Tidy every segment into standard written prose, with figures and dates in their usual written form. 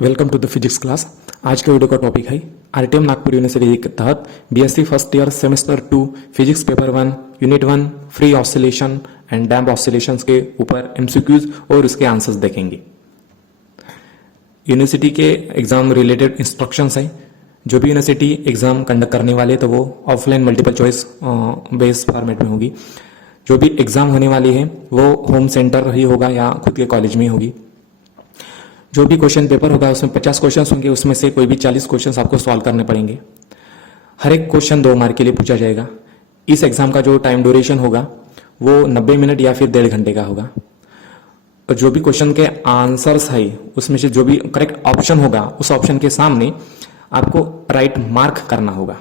Welcome to the physics class. आज के video का टॉपिक है आरटीएम नागपुर यूनिवर्सिटी के तहत BSc first year semester 2 physics paper 1 unit 1 free oscillation and damp oscillations के ऊपर एमसीक्यूज और उसके आंसर्स देखेंगे। यूनिवर्सिटी के एग्जाम रिलेटेड इंस्ट्रक्शंस है। जो भी यूनिवर्सिटी एग्जाम कंडक्ट करने वाले तो वो offline multiple choice based format में होगी। जो भी एग्जाम होने वाली है वो होम सेंटर ही होगा या खुद के कॉलेज में होगी। जो भी क्वेश्चन पेपर होगा उसमें 50 क्वेश्चन होंगे, उसमें से कोई भी 40 क्वेश्चन आपको सॉल्व करने पड़ेंगे। हर एक क्वेश्चन 2 मार्क के लिए पूछा जाएगा। इस एग्जाम का जो टाइम ड्यूरेशन होगा वो 90 मिनट या फिर 1.5 घंटे का होगा। और जो भी क्वेश्चन के आंसर्स है उसमें से जो भी करेक्ट ऑप्शन होगा उस ऑप्शन के सामने आपको राइट मार्क करना होगा।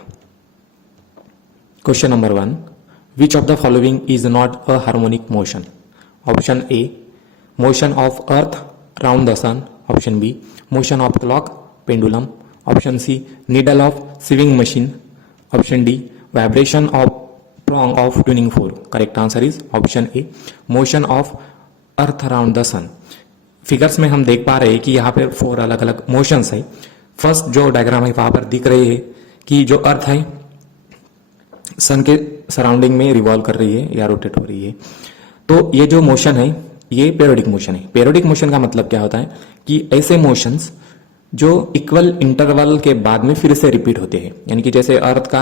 Question number 1, which of the following is not a harmonic motion? Option A, motion of earth round the sun. Option B, motion of clock pendulum. Option C, needle of sewing machine. Option D, vibration of prong of tuning fork. Correct answer is option A, motion of earth around the sun. Figures में हम देख पा रहे हैं कि यहाँ पे 4 अलग अलग मोशंस है। फर्स्ट जो डायग्राम है वहां पर दिख रही है कि जो अर्थ है सन के सराउंडिंग में रिवॉल्व कर रही है या रोटेट हो रही है। तो ये जो मोशन है ये पेरियोडिक मोशन है। पेरियोडिक मोशन का मतलब क्या होता है कि ऐसे मोशंस जो इक्वल इंटरवल के बाद में फिर से रिपीट होते हैं। यानी कि जैसे अर्थ का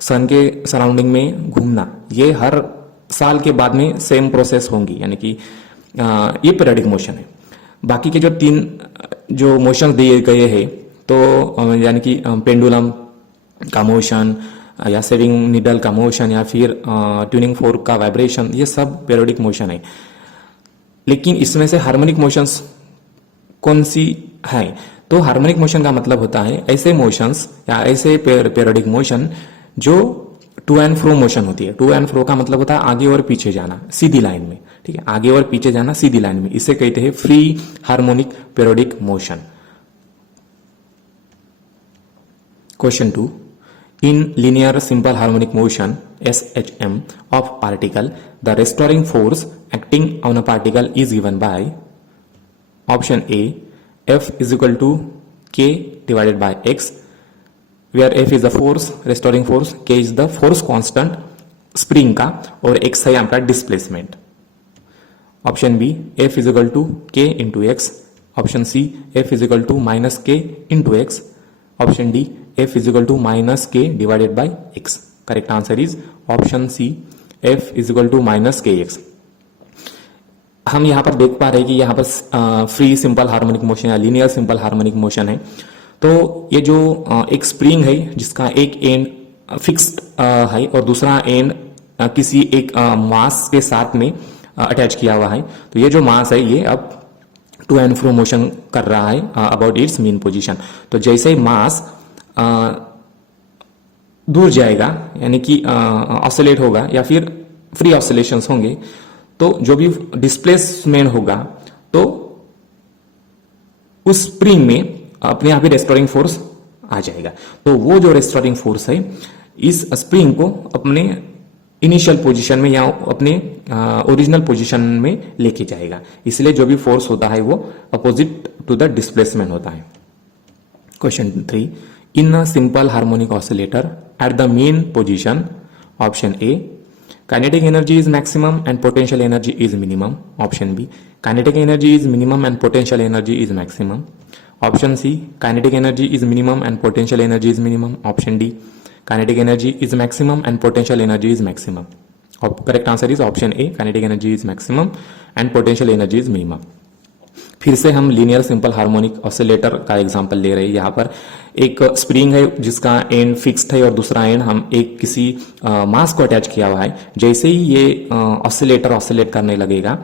सन के सराउंडिंग में घूमना, ये हर साल के बाद में सेम प्रोसेस होंगी, यानी कि ये पेरियोडिक मोशन है। बाकी के जो 3 जो मोशन दिए गए हैं तो यानी कि पेंडुलम का मोशन या सेविंग नीडल का मोशन या फिर ट्यूनिंग फोर्क का वाइब्रेशन, ये सब पेरियोडिक मोशन है। लेकिन इसमें से हार्मोनिक मोशंस कौन सी है? तो हार्मोनिक मोशन का मतलब होता है ऐसे मोशंस या ऐसे पेरियोडिक मोशन जो टू एंड फ्रो मोशन होती है। टू एंड फ्रो का मतलब होता है आगे और पीछे जाना सीधी लाइन में, ठीक है, आगे और पीछे जाना सीधी लाइन में, इसे कहते हैं free harmonic periodic motion. Question 2, in linear simple harmonic motion SHM of particle, the restoring force acting on a particle is given by option A, F is equal to K divided by X, where F is the force, restoring force, K is the force constant spring का और X है आपका displacement. Option B, F is equal to K into X. Option C, F is equal to minus K into X. Option D, F is equal to minus K divided by X. Correct answer is option C, F is equal to minus KX. हम यहाँ पर देख पा रहे हैं कि यहाँ पर फ्री सिंपल हार्मोनिक मोशन या लीनियर सिंपल हार्मोनिक मोशन है। तो ये जो एक स्प्रिंग है जिसका एक एंड फिक्स्ड है और दूसरा एंड किसी एक मास के साथ में अटैच किया हुआ है। तो ये जो मास है ये अब टू एंड फ्रो मोशन कर रहा है अबाउट इट्स मीन पोजीशन। तो जैसे ही मास दूर जाएगा यानी कि ऑसिलेट होगा या फिर फ्री ऑसिलेशंस होंगे, तो जो भी डिस्प्लेसमेंट होगा तो उस स्प्रिंग में अपने आप ही रेस्टोरिंग फोर्स आ जाएगा। तो वो जो रेस्टोरिंग फोर्स है इस स्प्रिंग को अपने इनिशियल पोजीशन में या अपने ओरिजिनल पोजीशन में लेके जाएगा। इसलिए जो भी फोर्स होता है वो अपोजिट टू द डिस्प्लेसमेंट होता है। Question 3, in a simple harmonic oscillator at the mean position, option A, kinetic energy is maximum and potential energy is minimum. Option B, kinetic energy is minimum and potential energy is maximum. Option C, kinetic energy is minimum and potential energy is minimum. Option D, kinetic energy is maximum and potential energy is maximum. Correct answer is option A, kinetic energy is maximum and potential energy is minimum. फिर से हम linear simple harmonic oscillator का example ले रहे हैं। यहाँ पर एक स्प्रिंग है जिसका एंड फिक्स्ड है और दूसरा एंड हम एक किसी मास को अटैच किया हुआ है। जैसे ही ये ऑसिलेटर ऑसिलेट करने लगेगा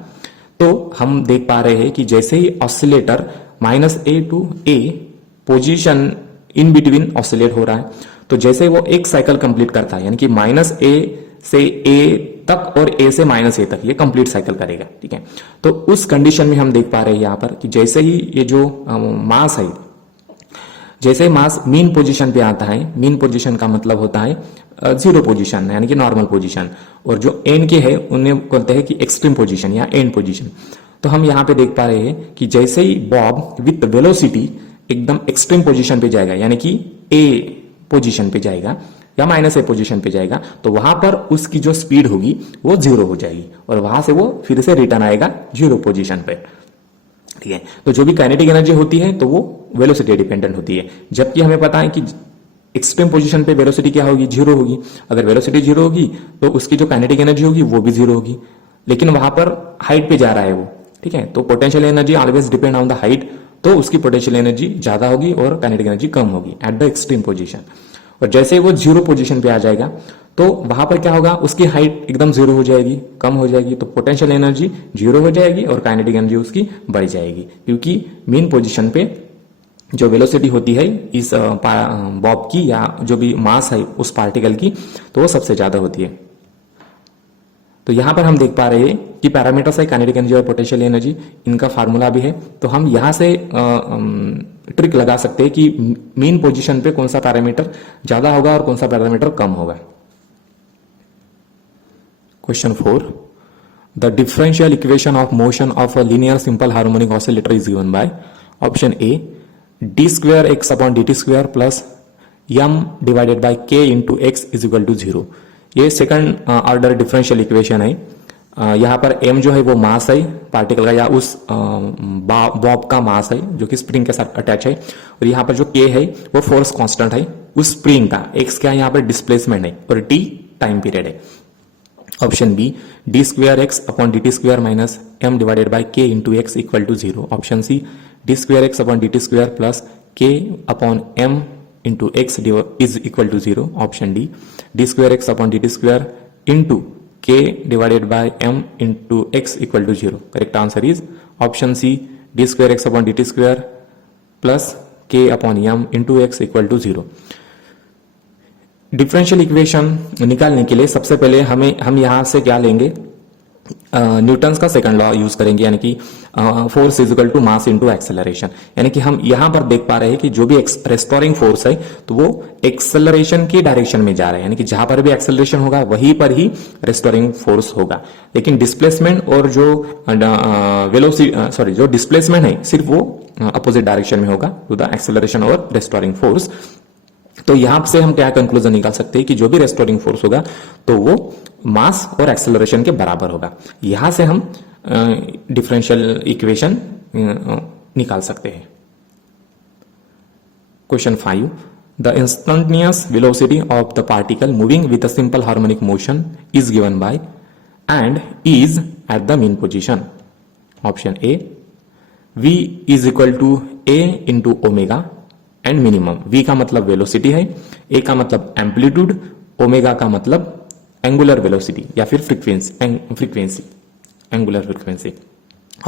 तो हम देख पा रहे हैं कि जैसे ही oscillator -A to A position in between oscillate हो रहा है, तो जैसे वो एक साइकिल कंप्लीट करता है यानी कि -A से A तक और A से -A तक ये कंप्लीट साइकिल करेगा, ठीक है। तो उस कंडीशन में हम देख पा रहे हैं यहाँ पर कि जैसे ही ये जो मास है, जैसे मास मीन पोजीशन पे आता है, मीन पोजीशन का मतलब होता है 0 पोजीशन यानी कि नॉर्मल पोजीशन, और जो एंड के है उन्हें कहते हैं कि एक्सट्रीम पोजीशन या एंड पोजीशन। तो हम यहाँ पे देख पा रहे हैं कि जैसे ही बॉब विथ वेलोसिटी एकदम एक्सट्रीम पोजीशन पे जाएगा, यानी कि ए पोजीशन पे जाएगा या -a पोजीशन पे जाएगा, तो वहां पर उसकी जो स्पीड होगी वो 0 हो जाएगी और वहां से वो फिर से रिटर्न आएगा 0 पोजीशन पे। ठीक है, तो जो भी काइनेटिक एनर्जी होती है तो वो वेलोसिटी डिपेंडेंट होती है, जबकि हमें पता है कि एक्सट्रीम पोजीशन पे वेलोसिटी क्या होगी, 0 होगी। अगर वेलोसिटी 0 होगी तो उसकी जो काइनेटिक एनर्जी होगी वो भी 0 होगी, लेकिन वहां पर हाइट पे जा रहा है वो। ठीक है, तो potential energy always depend on the height, तो उसकी पोटेंशियल एनर्जी ज्यादा होगी और काइनेटिक एनर्जी कम होगी एट द एक्सट्रीम पोजीशन। और जैसे वो 0 पोजीशन पे आ जाएगा तो वहां पर क्या होगा, उसकी हाइट एकदम 0 हो जाएगी, कम हो जाएगी, तो पोटेंशियल एनर्जी 0 हो जाएगी और काइनेटिक एनर्जी उसकी बढ़ जाएगी, क्योंकि मीन पोजीशन पे जो वेलोसिटी होती है इस बॉब की या जो भी मास है उस पार्टिकल की, तो वो सबसे ज्यादा होती है। तो यहां पर हम देख पा रहे हैं कि पैरामीटर्स है काइनेटिक एनर्जी और पोटेंशियल एनर्जी, इनका फार्मूला भी है। तो हम यहां से ट्रिक लगा सकते हैं कि मीन पोजीशन पे कौन सा पैरामीटर ज्यादा होगा और कौन सा पैरामीटर कम होगा। Question 4, the differential equation of motion of a linear simple harmonic oscillator is given by option A d² x upon dt² plus m divided by k into x is equal to 0। ये second order differential equation है। यहाँ पर m जो है वो मास है particle का या उस बॉब का मास है जो कि स्प्रिंग के साथ अटैच है, और यहाँ पर जो k है वो फोर्स कांस्टेंट है उस स्प्रिंग का, x क्या है यहाँ पर डिस्प्लेसमेंट है और t टाइम पीरियड है। Option B d² x upon dt² minus m divided by k into x equal to 0। Option C d² x upon dt² plus k upon m into x is equal to 0। Option D d² x upon dt² into k divided by m into x equal to 0। Correct answer is option C d² x upon dt² plus k upon m into x equal to 0। Differential equation निकालने के लिए सबसे पहले हम यहां से क्या लेंगे, न्यूटन्स का सेकंड लॉ यूज करेंगे, यानी कि force is equal to mass into acceleration. यानी कि हम यहां पर देख पा रहे हैं कि जो भी रेस्टोरिंग फोर्स है तो वो एक्सेलरेशन की डायरेक्शन में जा रहा है, यानी कि जहां पर भी एक्सेलरेशन होगा वहीं पर ही रेस्टोरिंग फोर्स होगा। लेकिन डिस्प्लेसमेंट और जो जो डिस्प्लेसमेंट है सिर्फ वो अपोजिट डायरेक्शन में होगा टू द एक्सेलरेशन और रेस्टोरिंग फोर्स। तो यहां से हम क्या कंक्लूजन निकाल सकते हैं कि जो भी रेस्टोरिंग फोर्स होगा तो वो मास और एक्सेलरेशन के बराबर होगा। यहां से हम डिफरेंशियल इक्वेशन निकाल सकते हैं। Question 5, the instantaneous velocity of the particle moving with a simple harmonic motion is given by and is at the mean position. Option A v is equal to a into omega and minimum. v का मतलब velocity है, a का मतलब amplitude, omega का मतलब angular velocity या फिर frequency angular frequency.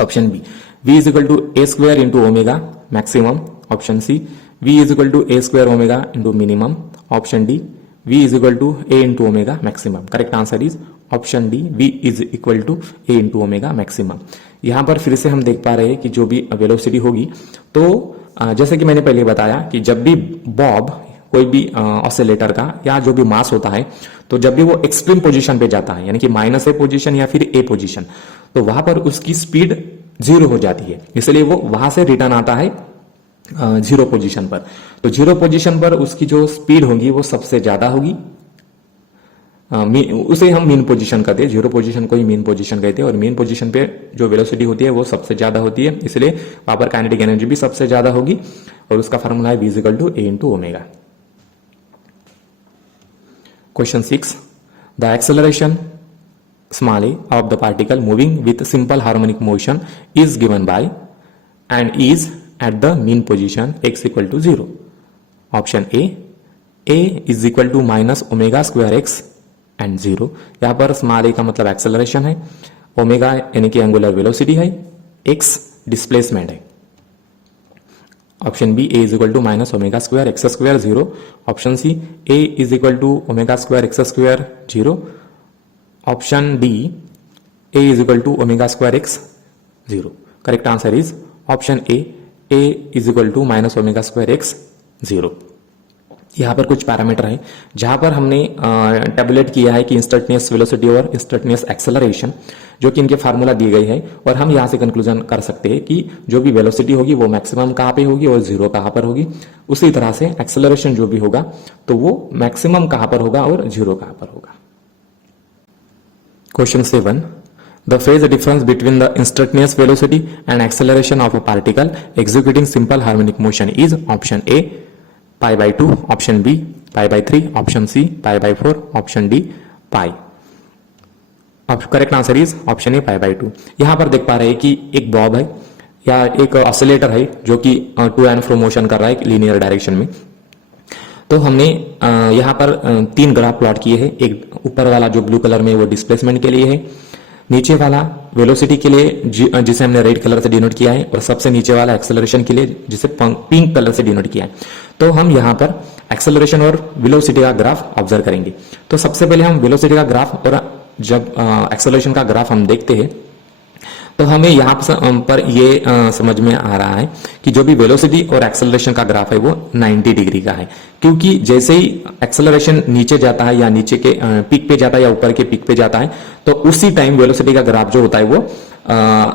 Option B v is equal to a² into omega maximum. Option C v is equal to a² omega into minimum. Option D v is equal to a into omega maximum. Correct answer is option D v is equal to a into omega maximum. यहां पर फिर से हम देख पा रहे हैं कि जो भी वेलोसिटी होगी, तो जैसे कि मैंने पहले बताया कि जब भी बॉब कोई भी ऑसिलेटर का या जो भी मास होता है, तो जब भी वो एक्सट्रीम पोजीशन पे जाता है, यानी कि -a पोजीशन या फिर a पोजीशन, तो वहां पर उसकी स्पीड 0 हो जाती है, इसलिए वो वहां से रिटर्न आता है 0 पोजीशन पर। तो 0 पोजीशन पर उसकी जो स्पीड होगी वो सबसे ज्यादा होगी, उसे हम मीन पोजीशन कहते हैं। 0 पोजीशन को ही मीन पोजीशन कहते हैं, और मीन पोजीशन पे जो वेलोसिटी होती है वो सबसे ज्यादा होती है, इसलिए वहां पर काइनेटिक एनर्जी भी सबसे ज्यादा होगी, और उसका फार्मूला है v is equal to a into omega. Question 6, the acceleration small a of the particle moving with simple harmonic motion is given by and is at the mean position x equal to 0। Option a is equal to minus omega square x and 0। यहां पर small a का मतलब acceleration है, omega यानी कि angular velocity है, x displacement है। Option B a is equal to minus omega square x square 0। Option C a is equal to omega square x square 0। Option D a is equal to omega square x 0। Correct answer is option a is equal to minus omega square x 0। यहाँ पर कुछ parameter है जहां पर हमने tablet किया है कि इंस्टेंटेनियस वेलोसिटी और इंस्टेंटेनियस एक्सेलरेशन, जो कि इनके फार्मूला दिए गए हैं, और हम यहाँ से कंक्लूजन कर सकते हैं कि जो भी वेलोसिटी होगी वो मैक्सिमम कहाँ पे होगी और जीरो कहाँ पर होगी। उसी तरह से एक्सेलरेशन जो भी होगा तो वो मैक्सिमम कहाँ पर होगा और जीरो कहाँ पर होगा। Question 7, the phase difference between the instantaneous velocity and acceleration of a particle executing simple harmonic motion is option A pi by 2, option B pi by 3, option C pi by 4, option D pi। अब correct answer is option A pi by 2। यहां पर देख पा रहे हैं कि एक Bob है या एक ऑसिलेटर है जो कि टू एंड फ्रो मोशन कर रहा है लीनियर डायरेक्शन में। तो हमने यहाँ पर 3 ग्राफ प्लॉट किए हैं। एक ऊपर वाला जो ब्लू कलर में वो डिस्प्लेसमेंट के लिए है, नीचे वाला वेलोसिटी के लिए जिसे हमने रेड कलर से डिनोट किया है, और सबसे नीचे वाला एक्सेलरेशन के लिए जिसे पिंक कलर से डिनोट किया है। तो हम यहाँ पर एक्सेलरेशन और वेलोसिटी का ग्राफ ऑब्जर्व करेंगे। तो सबसे पहले हम वेलोसिटी का ग्राफ और जब एक्सेलरेशन का ग्राफ हम देखते हैं तो हमें यहाँ पर ये समझ में आ रहा है कि जो भी वेलोसिटी और एक्सेलरेशन का ग्राफ है वो 90 डिग्री का है, क्योंकि जैसे ही एक्सेलरेशन नीचे जाता है या नीचे के पीक पे जाता है या ऊपर के पीक पे जाता है तो उसी टाइम वेलोसिटी का ग्राफ जो होता है वो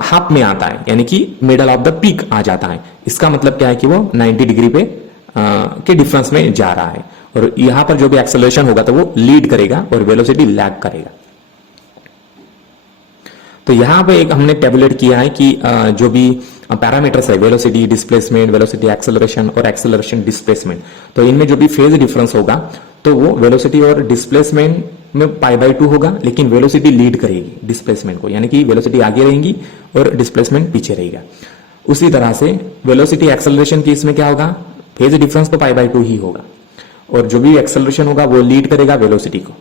हाफ में आता है, यानी कि मिडल ऑफ द पीक आ जाता है। इसका मतलब क्या है कि वो 90 डिग्री पे के डिफरेंस में जा रहा है, और यहाँ पर जो भी एक्सेलरेशन होगा तो वो लीड करेगा और वेलोसिटी लैग करेगा। तो यहाँ पे एक हमने टेबुलेट किया है कि जो भी पैरामीटर्स है वेलोसिटी डिस्प्लेसमेंट, वेलोसिटी एक्सेलरेशन और एक्सेलरेशन डिस्प्लेसमेंट, तो इनमें जो भी फेज डिफरेंस होगा तो वो वेलोसिटी और डिस्प्लेसमेंट में पाई बाई 2 होगा, लेकिन वेलोसिटी लीड करेगी डिस्प्लेसमेंट को, यानी कि वेलोसिटी आगे रहेगी और डिस्प्लेसमेंट पीछे रहेगा। उसी तरह से वेलोसिटी एक्सेलरेशन की इसमें क्या होगा, फेज डिफरेंस तो पाई बाई 2 ही होगा, और जो भी एक्सेलरेशन होगा वो लीड करेगा वेलोसिटी को।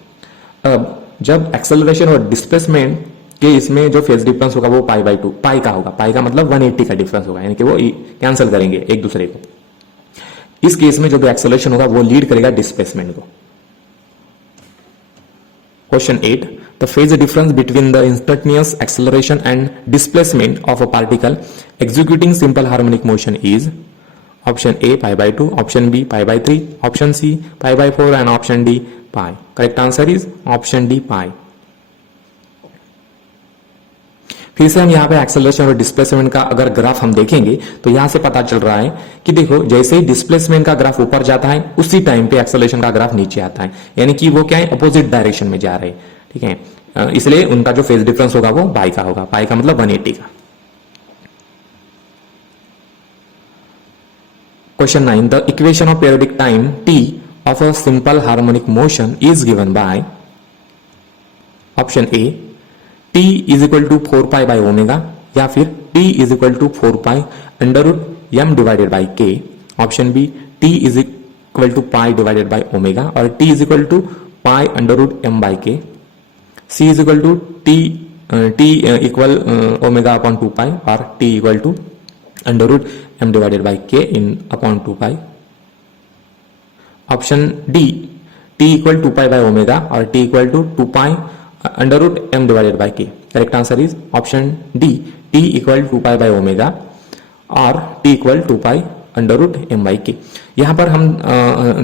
अब जब एक्सेलरेशन और डिस्प्लेसमेंट कि इसमें जो फेज डिफरेंस होगा वो पाई बाई 2 पाई का होगा, पाई का मतलब 180 का डिफरेंस होगा, यानी कि वो कैंसिल करेंगे एक दूसरे को। इस केस में जो भी एक्सेलरेशन होगा वो लीड करेगा डिस्प्लेसमेंट को। Question 8, the phase difference between the instantaneous acceleration and displacement of a particle executing simple harmonic motion is option A pi by 2, option B pi by 3, option C pi by 4 and option D pi. Correct answer is option D pi. फिर से हम यहाँ पे acceleration और displacement का अगर graph हम देखेंगे तो यहां से पता चल रहा है कि देखो जैसे ही डिस्प्लेसमेंट का ग्राफ ऊपर जाता है उसी टाइम पे एक्सेलरेशन का ग्राफ नीचे आता है, यानी कि वो क्या है, अपोजिट डायरेक्शन में जा रहे हैं। ठीक है, इसलिए उनका जो फेज डिफरेंस होगा वो पाई का होगा, पाई का मतलब 180 का। Question 9, the equation of periodic time T of a simple harmonic motion is given by option A t is equal to 4 pi by omega, या फिर t is equal to 4 pi under root M divided by K, option B t is equal to pi divided by omega और t is equal to pi under root M by K, c is equal to t equal omega upon 2 pi or t equal to under root M divided by K in upon 2 pi, option D t equal 2 pi by omega और t equal to 2 pi under root M divided by K. Correct answer is option D t equal 2 pi by omega और t equal 2 pi under root M by K. यहां पर हम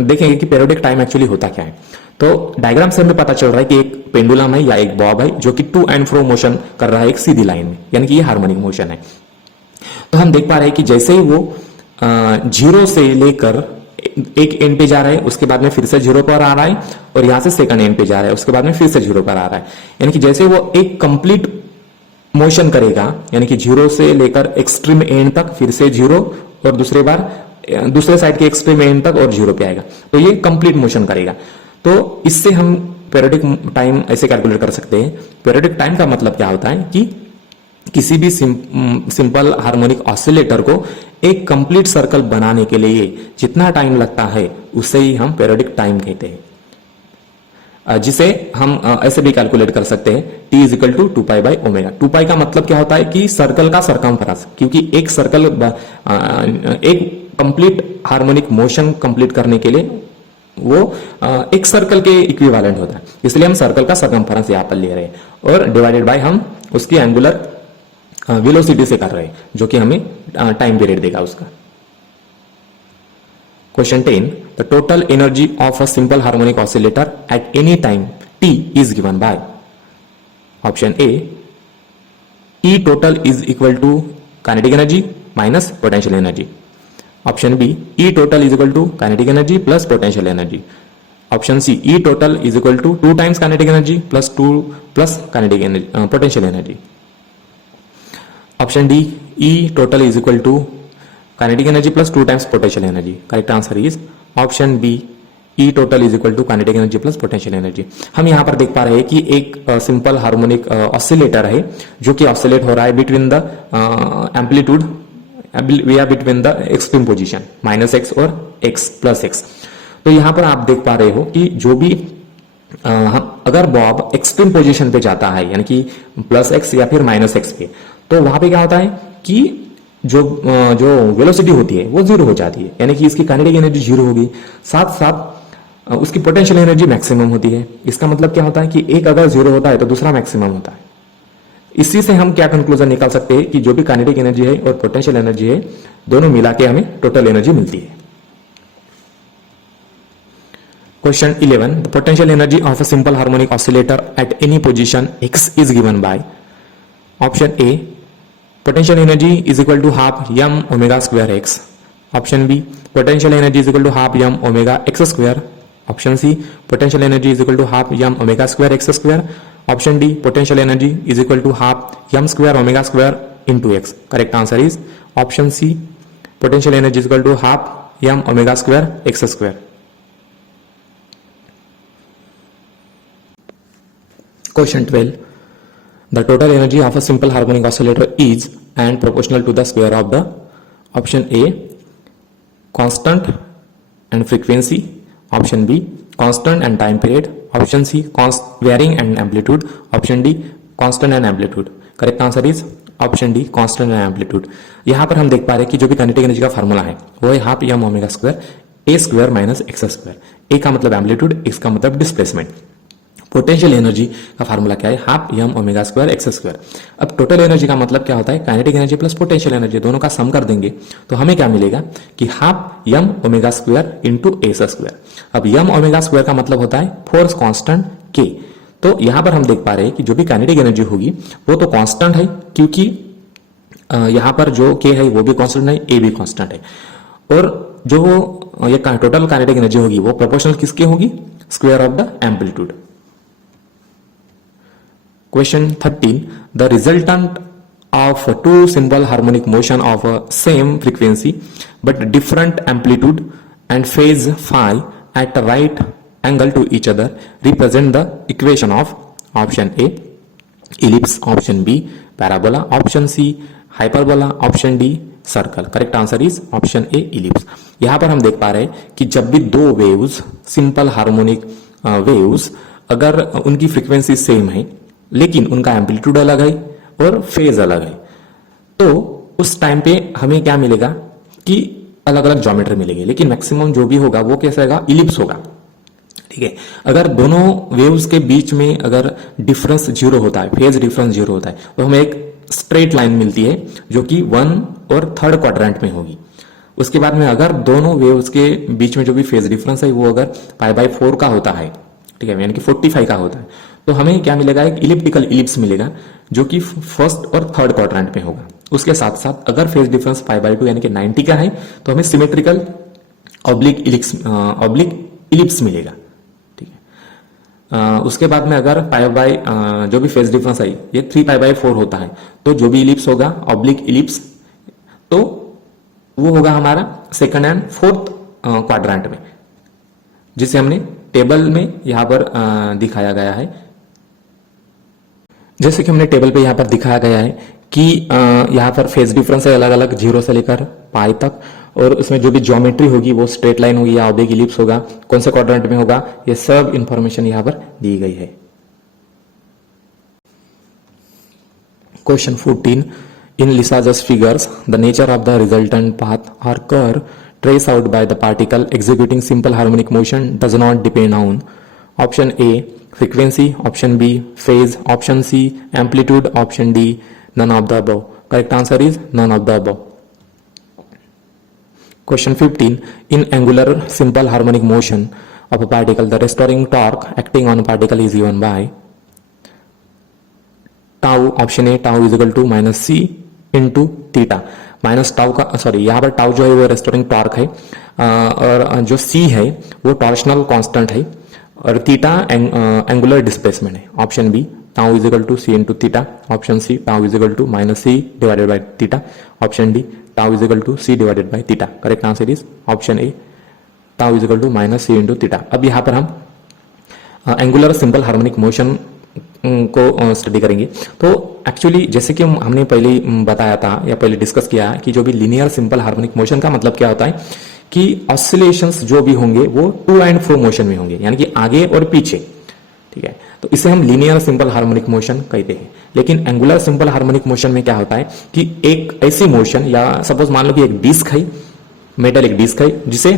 देखेंगे कि periodic time actually होता क्या है। तो डायग्राम से हमें पता चल रहा है कि एक पेंडुलम है या एक बॉब है जो कि टू एंड फ्रो मोशन कर रहा है एक सीधी लाइन में, यानी कि ये हार्मोनिक मोशन है। तो हम देख पा रहे हैं कि जैसे ही वो 0 से लेकर एक एंड पे जा रहा है, उसके बाद में फिर से 0 पर आ रहा है, और यहां से सेकंड एंड पे जा रहा है, उसके बाद में फिर से 0 पर आ रहा है, यानी कि जैसे वो एक कंप्लीट मोशन करेगा, यानी कि 0 से लेकर एक्सट्रीम एंड तक, फिर से 0 और दूसरे बार दूसरे साइड के एक्सट्रीम एंड तक और 0 पे आएगा, तो ये कंप्लीट मोशन करेगा। तो इससे हम पीरियोडिक टाइम ऐसे कैलकुलेट कर सकते हैं। पीरियोडिक टाइम का मतलब क्या होता है कि किसी भी सिंपल हार्मोनिक ऑसिलेटर को एक कंप्लीट सर्कल बनाने के लिए जितना टाइम लगता है उसे ही हम पीरियोडिक टाइम कहते हैं, जिसे हम ऐसे भी कैलकुलेट कर सकते हैं t is equal to 2 pi by omega. 2 pi का मतलब क्या होता है कि सर्कल का सरकमफेरेंस, क्योंकि एक सर्कल एक कंप्लीट हार्मोनिक मोशन कंप्लीट करने के लिए वो एक सर्कल के इक्विवेलेंट होता है, इसलिए हम सर्कल का सरकमफेरेंस यहां पर ले रहे हैं और डिवाइडेड बाय हम उसकी एंगुलर वेलोसिटी से कर रहे हैं, जो कि हमें टाइम पीरियड देगा उसका। Question 10, the total energy of a simple harmonic oscillator at any time t is given by option A, E total is equal to kinetic energy minus potential energy. Option B, E total is equal to kinetic energy plus potential energy. Option C, E total is equal to 2 times kinetic energy plus 2 plus kinetic energy, potential energy. Option D, E total is equal to kinetic energy plus 2 times potential energy. Correct answer is option B, E total is equal to kinetic energy plus potential energy. हम यहाँ पर देख पा रहे हैं कि एक simple harmonic oscillator है जो कि ऑसिलेट हो रहा है between the amplitude we are between the extreme position -x और x प्लस x. तो यहाँ पर आप देख पा रहे हो कि जो भी अगर बॉब एक्सट्रीम पोजीशन पे जाता है यानी कि +x या फिर -x पे, तो वहां पे क्या होता है कि जो वेलोसिटी होती है वो जीरो हो जाती है, यानी कि इसकी काइनेटिक एनर्जी जीरो होगी, साथ साथ उसकी पोटेंशियल एनर्जी मैक्सिमम होती है. इसका मतलब क्या होता है कि एक अगर जीरो होता है तो दूसरा मैक्सिमम होता है. इसी से हम क्या कंक्लूजन निकाल सकते हैं कि जो भी काइनेटिक एनर्जी है और पोटेंशियल एनर्जी है दोनों मिला के हमें टोटल एनर्जी मिलती है. Question 11, the potential energy of a simple harmonic oscillator at any position x is given by option A, potential energy is equal to half m omega square x. Option B, potential energy is equal to half m omega x square. Option C, potential energy is equal to half m omega square x square. Option D, potential energy is equal to half m square omega square into x. Correct answer is option C, potential energy is equal to half m omega square x square. Question 12, the total energy of a simple harmonic oscillator is and proportional to the square of the option A, constant and frequency. Option B, constant and time period. Option C, varying and amplitude. Option D, constant and amplitude. Correct answer is option D, constant and amplitude. यहाँ पर हम देख पा रहे हैं कि जो भी काइनेटिक एनर्जी का फार्मूला है वो है half m omega square a square minus x square. a का मतलब एम्पलीट्यूड, x का मतलब डिस्प्लेसमेंट. पोटेंशियल एनर्जी का फार्मूला क्या है? Half m omega square x square. अब टोटल एनर्जी का मतलब क्या होता है? Kinetic energy plus potential energy, दोनों का सम कर देंगे तो हमें क्या मिलेगा कि half m omega square into a square. अब m ओमेगा स्क्वायर का मतलब होता है फोर्स कांस्टेंट k. तो यहां पर हम देख पा रहे हैं कि जो भी काइनेटिक एनर्जी होगी वो तो कांस्टेंट है क्योंकि यहां पर जो k है वो भी कांस्टेंट है, a भी कांस्टेंट है, और जो ये टोटल काइनेटिक एनर्जी होगी वो प्रोपोर्शनल किसके होगी? Square of the amplitude. Question 13, the resultant of two simple harmonic motion of a same frequency but different amplitude and phase phi at a right angle to each other represent the equation of option A, ellipse. Option B, parabola. Option C, hyperbola. Option D, circle. Correct answer is option A, ellipse. यहां पर हम देख पा रहे हैं कि जब भी दो वेव्स, सिंपल हार्मोनिक वेव्स, अगर उनकी फ्रीक्वेंसी सेम है लेकिन उनका एम्पलीट्यूड अलग है और फेज अलग है, तो उस टाइम पे हमें क्या मिलेगा कि अलग अलग ज्योमेट्री मिलेगी, लेकिन मैक्सिमम जो भी होगा वो कैसा होगा? इलिप्स होगा. ठीक है. अगर दोनों वेव्स के बीच में अगर डिफरेंस जीरो होता है, फेज डिफरेंस जीरो होता है, तो हमें एक स्ट्रेट लाइन मिलती है जो कि 1 और 3rd क्वाड्रेंट में होगी. उसके बाद में अगर दोनों वेव्स के बीच में जो भी फेज डिफरेंस है वो अगर π/4 का होता है, ठीक है, यानी कि 45 का होता है, तो हमें क्या मिलेगा? एक इलिप्टिकल इलिप्स मिलेगा जो कि 1st और 3rd क्वाड्रेंट में होगा. उसके साथ साथ अगर फेज डिफरेंस π/2 यानी कि 90 का है तो हमें सिमेट्रिकल ऑब्लिक इलिप्स मिलेगा. ठीक है. उसके बाद में अगर जो भी फेज डिफरेंस है ये 3π/4 होता है तो जो भी इलिप्स होगा ऑब्लिक इलिप्स, तो वो होगा हमारा 2nd एंड 4th क्वाड्रेंट में, जिसे हमने टेबल में यहां पर दिखाया गया है. जैसे कि हमने टेबल पे यहां पर दिखाया गया है कि यहां पर फेज डिफरेंस है अलग अलग 0 से लेकर पाई तक, और उसमें जो भी ज्योमेट्री होगी वो स्ट्रेट लाइन होगी या ऑब्लिक इलिप्स होगा, कौन से क्वाड्रेंट में होगा, ये सब इंफॉर्मेशन यहां पर दी गई है. Question 14, in Lissajous figures the nature of the resultant path or curve traced out by the particle executing simple harmonic motion does not depend on option A, frequency. Option B, phase. Option C, amplitude. Option D, none of the above. Correct answer is none of the above. Question 15. In angular simple harmonic motion of a particle, the restoring torque acting on a particle is given by tau. Option A tau is equal to minus C into theta. Minus tau का sorry यहाँ पर tau जो है वो restoring torque है और जो सी है वो टॉर्शनल कांस्टेंट है और थीटा एंगुलर डिस्प्लेसमेंट है. Option B tau is equal to C into theta. Option C tau is equal to minus C divided by theta. Option D tau is equal to C divided by theta. Correct answer is option A tau is equal to minus C into theta. अब यहाँ पर हम angular simple harmonic motion को study करेंगे. तो actually जैसे कि हमने पहले बताया था या पहले डिस्कस किया कि जो भी लिनियर सिंपल हार्मोनिक मोशन का मतलब क्या होता है कि ऑसिलेशंस जो भी होंगे वो टू एंड फ्रो मोशन में होंगे, यानी कि आगे और पीछे. ठीक है, तो इसे हम लिनियर सिंपल हार्मोनिक मोशन कहते हैं. लेकिन एंगुलर सिंपल हार्मोनिक मोशन में क्या होता है कि एक ऐसी मोशन या सपोज मान लो कि एक डिस्क है, मेटल डिस्क है जिसे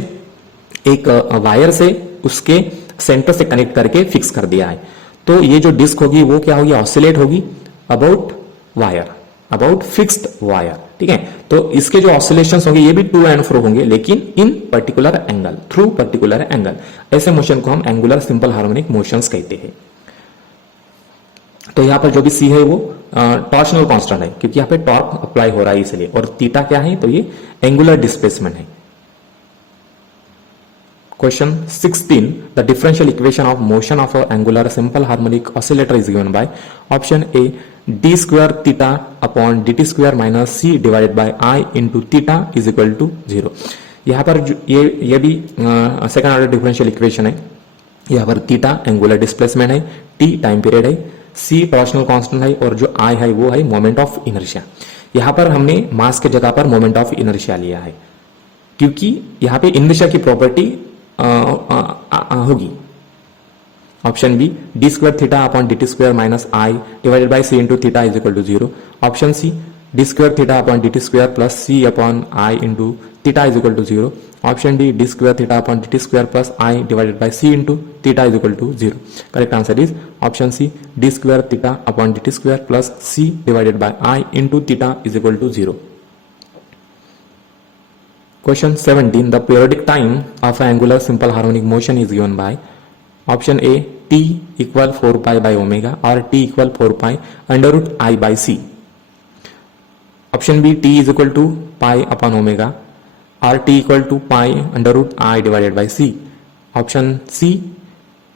एक वायर से उसके सेंटर से कनेक्ट करके फिक्स कर दिया है. तो ये जो डिस्क होगी वो क्या होगी, ऑसिलेट होगी about wire, about fixed wire. ठीक है, तो इसके जो ऑसिलेशंस होंगे ये भी टू एंड फ्रो होंगे लेकिन इन particular angle, through particular angle. ऐसे मोशन को हम एंगुलर सिंपल हार्मोनिक मोशंस कहते हैं. तो यहां पर जो भी सी है वो टॉर्शनल कांस्टेंट है क्योंकि यहां पे टॉर्क अप्लाई हो रहा है इसलिए, और थीटा क्या है तो ये एंगुलर डिस्प्लेसमेंट है. Question 16. The differential equation of motion of an angular simple harmonic oscillator is given by option A d square theta upon dt square minus c divided by I into theta is equal to 0. यहाँ पर ये भी second order differential equation है. यहाँ पर theta angular displacement है, t time period है, c torsional constant है और जो I है वो है मोमेंट ऑफ इनर्शिया. यहाँ पर हमने मास के जगह पर मोमेंट ऑफ इनर्शिया लिया है क्योंकि यहाँ पे इनर्शिया की प्रॉपर्टी होगी. Option B D square theta upon D T square minus I divided by C into theta is equal to 0. Option C D square theta upon D T square plus C upon I into theta is equal to 0. Option D D square theta upon D T square plus I divided by C into theta is equal to 0. Correct answer is option C D square theta upon D T square plus C divided by I into theta is equal to 0. Question 17. The periodic time of an angular simple harmonic motion is given by option A t equal 4 pi by omega or t equal 4 pi under root I by c. Option B t is equal to pi upon omega or t equal to pi under root I divided by c. Option C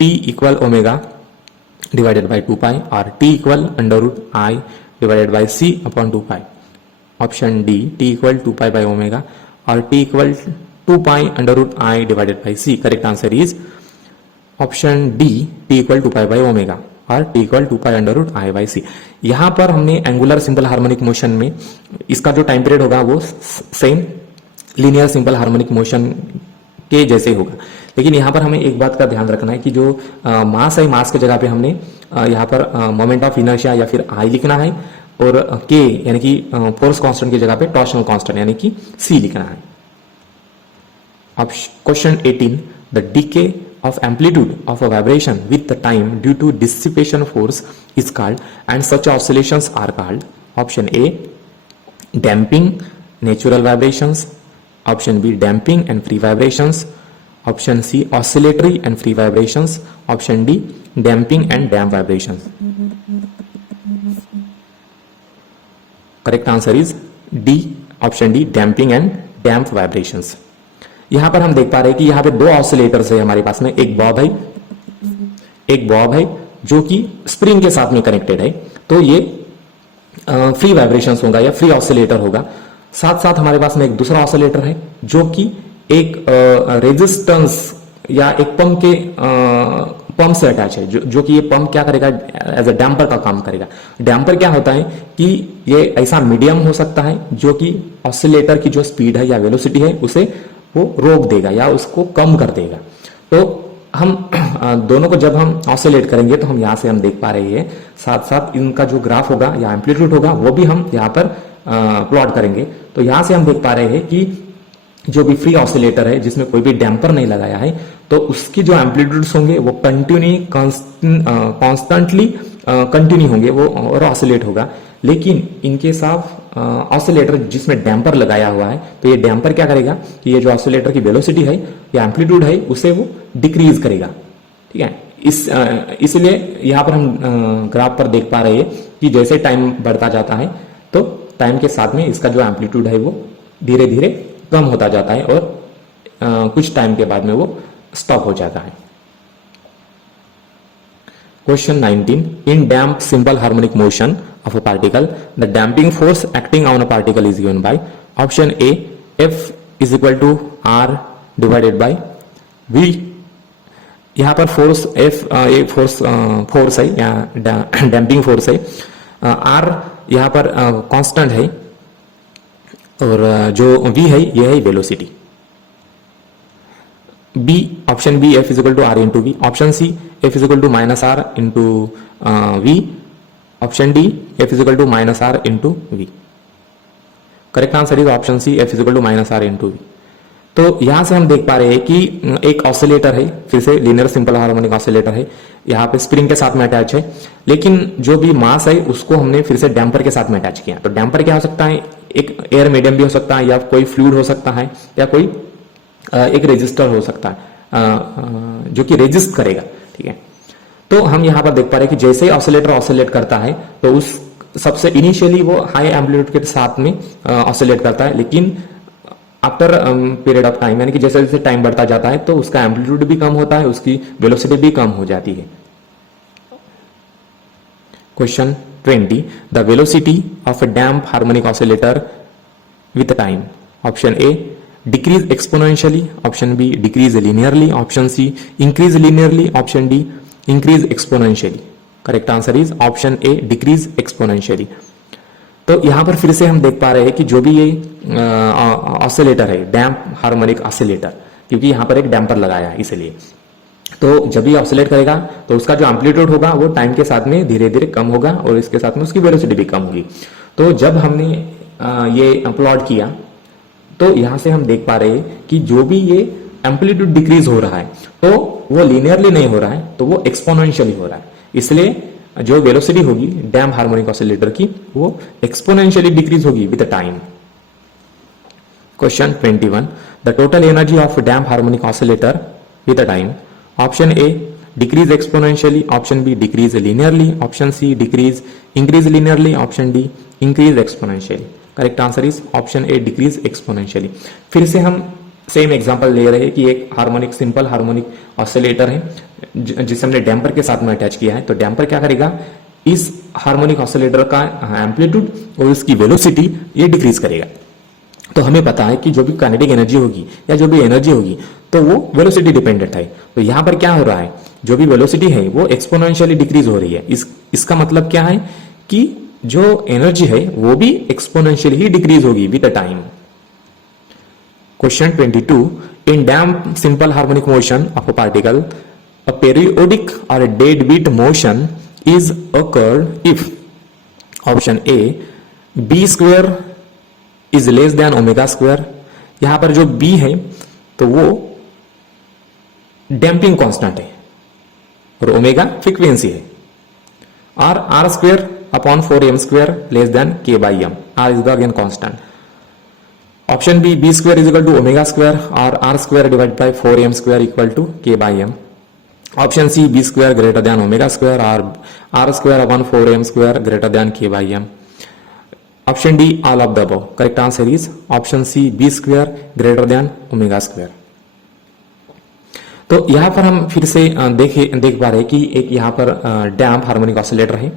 t equal omega divided by 2 pi or t equal under root I divided by c upon 2 pi. Option D t equal 2 pi by omega or t equal 2 pi under root I divided by c. Correct answer is option D t equal 2 pi by omega और t equal 2 pi under root I by c. यहां पर हमने angular simple harmonic motion में इसका जो time period होगा वो same linear simple harmonic motion के जैसे होगा. लेकिन यहां पर हमें एक बात का ध्यान रखना है कि जो मास है, मास के जगह पे हमने यहां पर मोमेंट ऑफ इनर्शिया या फिर I लिखना है और के यानी कि फोर्स कांस्टेंट की जगह पे टॉर्शनल कांस्टेंट यानी कि सी लिखना है. अब question 18. The decay of amplitude of a vibration with the time due to dissipation force is called and such oscillations are called option A damping natural vibrations, option B damping and free vibrations, option C oscillatory and free vibrations, option D damping and damp vibrations. Correct answer is D, option D damping and damp vibrations. यहां पर हम देख पा रहे हैं कि यहां पे दो ऑसिलेटर्स है हमारे पास में, एक बॉब है जो कि स्प्रिंग के साथ में कनेक्टेड है. तो ये फ्री वाइब्रेशंस होगा या फ्री ऑसिलेटर होगा. साथ साथ हमारे पास में एक दूसरा ऑसिलेटर है जो कि एक रेजिस्टेंस या एक पंप से अटैच है जो कि ये पंप क्या करेगा, एज अ डैम्पर का काम करेगा. डैम्पर क्या होता है कि ये ऐसा मीडियम हो सकता है जो कि ऑसिलेटर की जो स्पीड है या वेलोसिटी है उसे वो रोक देगा या उसको कम कर देगा. तो हम दोनों को जब हम ऑसिलेट करेंगे तो हम यहां से हम देख पा रहे हैं, साथ साथ इनका जो ग्राफ होगा या एम्पलीट्यूड होगा वो भी हम यहाँ पर प्लॉट करेंगे. तो यहां से हम देख पा रहे हैं कि जो भी फ्री ऑसिलेटर है जिसमें कोई भी डैम्पर नहीं लगाया है तो उसकी जो एम्पलीट्यूड्स होंगे वो कॉन्स्टेंटली कंटिन्यू होंगे वो और ऑसिलेट होगा. लेकिन इनके साथ ऑसिलेटर जिसमें डैम्पर लगाया हुआ है, तो ये डैम्पर क्या करेगा कि ये जो ऑसिलेटर की वेलोसिटी है या एम्पलीट्यूड है उसे वो डिक्रीज करेगा। ठीक है, इसलिए यहां पर हम ग्राफ पर देख पा रहे हैं कि जैसे टाइम बढ़ता जाता है तो टाइम के साथ में इसका जो एम्पलीट्यूड है वो धीरे धीरे कम होता जाता है और कुछ टाइम के बाद में वो स्टॉप हो जाता है। Question 19. In damp simple harmonic motion of a particle, the damping force acting on a particle is given by option A, F is equal to R divided by V. यहाँ पर force F एक force है या damping force है, R यहाँ पर constant है और जो V है यह है velocity. B option B F is equal to R into V, option C F is equal to minus R into V, option D F is equal to minus R into V. Correct answer is option C F is equal to minus R into V. तो यहां से हम देख पा रहे हैं कि एक ऑसिलेटर है, फिर से लीनियर सिंपल हार्मोनिक ऑसिलेटर है, यहाँ पे स्प्रिंग के साथ में अटैच है, लेकिन जो भी मास है उसको हमने फिर से डैम्पर के साथ में अटैच किया। तो डैम्पर क्या हो सकता है, एक एयर मीडियम भी हो सकता है या कोई फ्लूइड हो सकता है या कोई एक रेजिस्टर हो सकता है जो कि रेजिस्ट करेगा। ठीक है, तो हम यहां पर देख पा रहे हैं कि जैसे ऑसिलेटर ऑसिलेट करता है तो उस सबसे इनिशियली वो हाई एम्पलीट्यूड के साथ में ऑसिलेट करता है, लेकिन आफ्टर पीरियड ऑफ टाइम यानी कि जैसे जैसे टाइम बढ़ता जाता है तो उसका एम्पलीट्यूड भी कम होता है, उसकी वेलोसिटी भी कम हो जाती है। Question 20. The velocity of a damp harmonic oscillator with time, option A decrease exponentially, option B decrease linearly, option C increase linearly, option D increase exponentially. Correct answer is option A decrease exponentially. तो यहां पर फिर से हम देख पा रहे हैं कि जो भी ये ऑसिलेटर है डैम्प हार्मोनिक ऑसिलेटर, क्योंकि यहां पर एक डैम्पर लगाया है इसलिए, तो जब ये ऑसिलेट करेगा तो उसका जो एम्पलीट्यूड होगा वो टाइम के साथ में धीरे धीरे कम होगा और इसके साथ में उसकी वेलोसिटी भी कम होगी। तो जब हमने ये प्लॉट किया तो यहां से हम देख पा रहे हैं कि जो भी ये एम्पलीट्यूड डिक्रीज हो रहा है तो वो लीनियरली नहीं हो रहा है, तो वो एक्सपोनेंशियली हो रहा है। इसलिए जो वेलोसिटी होगी डैम्प हार्मोनिक ऑसिलेटर की वो एक्सपोनेंशियली डिक्रीज होगी with time. Question 21. The total energy of damp harmonic oscillator with time, option A decrease exponentially, option B decrease linearly, option C decrease increase linearly, option D increase exponentially. Correct answer is option A decrease exponentially. फिर से हम same example ले रहे हैं कि एक harmonic simple harmonic oscillator है जिसे हमने डैम्पर के साथ में अटैच किया है। तो डैम्पर क्या करेगा, इस हार्मोनिक ऑसिलेटर का एम्पलीट्यूड और इसकी वेलोसिटी ये डिक्रीज करेगा। तो हमें पता है कि जो भी काइनेटिक एनर्जी होगी या जो भी एनर्जी होगी तो वो वेलोसिटी डिपेंडेंट है। तो यहां पर क्या हो रहा है, जो भी वेलोसिटी है वो एक्सपोनेंशियली डिक्रीज हो रही है। इसका मतलब क्या है कि जो एनर्जी है वो भी एक्सपोनेंशियली ही डिक्रीज होगी with time. Question 22. In damp simple harmonic motion of a particle a periodic or a deadbeat motion is occurred if, option A b square is less than omega square, यहां पर जो b है तो वो damping constant है और omega frequency है, और r square upon 4m square less than k by m, r is the again constant. Option B b square is equal to omega square और r square divide by 4m square equal to k by m. Option C b square greater than omega square और r square upon 4m square greater than k by m. Option D all of the above. Correct answer is option C b square greater than omega square. तो यहां पर हम फिर से देख पा रहे हैं कि एक यहां पर डैम्प हार्मोनिक ऑसिलेटर है।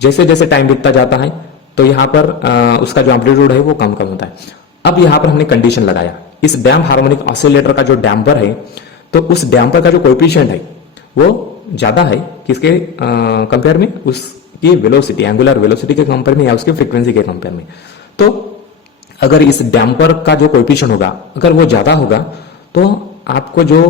जैसे जैसे टाइम बीतता जाता है तो यहां पर उसका जो एम्पलीट्यूड है वो कम कम होता है। अब यहां पर हमने कंडीशन लगाया, इस डैम्प हार्मोनिक ऑसिलेटर का जो डैम्पर है तो उस डैम्पर का जो कोएफिशिएंट है वो ज्यादा है किसके कंपेयर में, उसकी वेलोसिटी एंगुलर वेलोसिटी के कंपेयर में या उसके फ्रीक्वेंसी के कंपेयर में। तो अगर इस डैम्पर का जो कोएफिशिएंट होगा अगर वो ज्यादा होगा तो आपको जो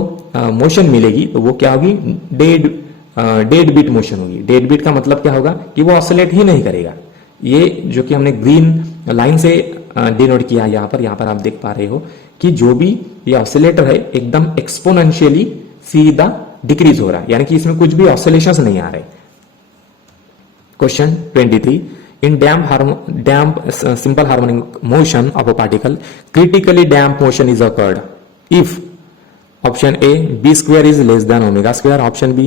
मोशन मिलेगी तो वो क्या होगी, डेड बीट मोशन होगी। डेड बीट का मतलब क्या होगा कि वो ऑसिलेट ही नहीं करेगा। ये जो कि हमने ग्रीन लाइन से डिनोट किया यहां पर आप देख पा रहे हो कि जो भी ये ऑसिलेटर है एकदम एक्सपोनेंशियली सीधा डिक्रीज हो रहा है, यानी कि इसमें कुछ भी ऑसिलेशंस नहीं आ रहे। Question 23. in damp simple harmonic motion of a particle, critically damp motion is occurred if option A, b square is less than omega square, option B,